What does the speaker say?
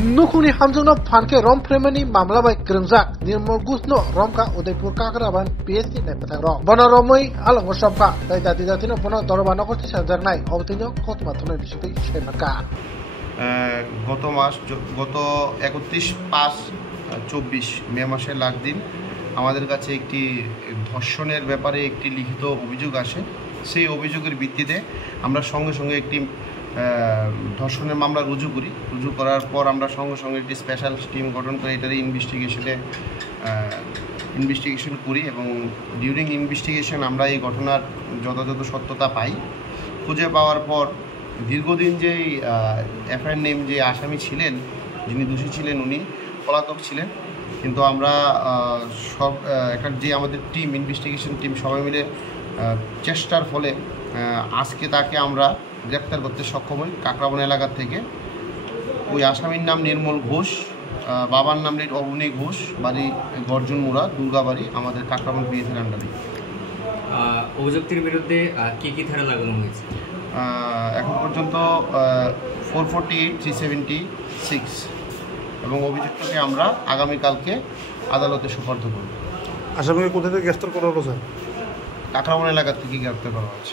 Nukuni hamjungno phanke rom fremani mamla bai krengjak nirmol gusno romka Udaipur kakraban PSC nai pathang bono romoi alango sabka dai dati datino bono dorobano kosti sanjaknai obtino khotma thonai bisute semanka গত 31/5/24 মে মাসের last দিন আমাদের কাছে একটি ধর্ষণের ব্যাপারে একটি লিখিত অভিযোগ আসে। সেই অভিযোগের ভিত্তিতে আমরা সঙ্গে সঙ্গে একটি ধর্ষণের মামলা রুজু করার পর আমরা সঙ্গে সঙ্গে একটি স্পেশাল টিম গঠন করে এটার ইনভেস্টিগেশন করি এবং ডিউরিং ইনভেস্টিগেশন আমরা এই ঘটনার যথাযথ সত্যতা পাই। খুঁজে পাওয়ার পর দীর্ঘদিন যেই এফআইআর নেম যে আসামি ছিলেন, যিনি দোষী ছিলেন, উনি পলাতক ছিলেন, কিন্তু আমরা একটা যে আমাদের টিম ইনভেস্টিগেশন টিম সবাই মিলে চেষ্টার ফলে আজকে তাকে আমরা গ্রেপ্তার করতে সক্ষম হই। কাকরাবন এলাকা থেকে ওই আসামির নাম নির্মল ঘোষ, বাবার নাম অবনী ঘোষ, বাড়ি গর্জন মুড়া, দুর্গাবাড়ি, আমাদের কাকরাবন পিএসের আন্ডারে। অভিযুক্তের বিরুদ্ধে কী কী ধারা লাগানো হয়েছে? এখন পর্যন্ত 448, 376 এবং অভিযুক্তকে আমরা আগামীকালকে আদালতে সুপর্দ করব। আসামিকে কোথা থেকে গ্রেফতার করা হলো স্যার? কাকরাবন এলাকা থেকে গ্রেপ্তার করা হয়েছে।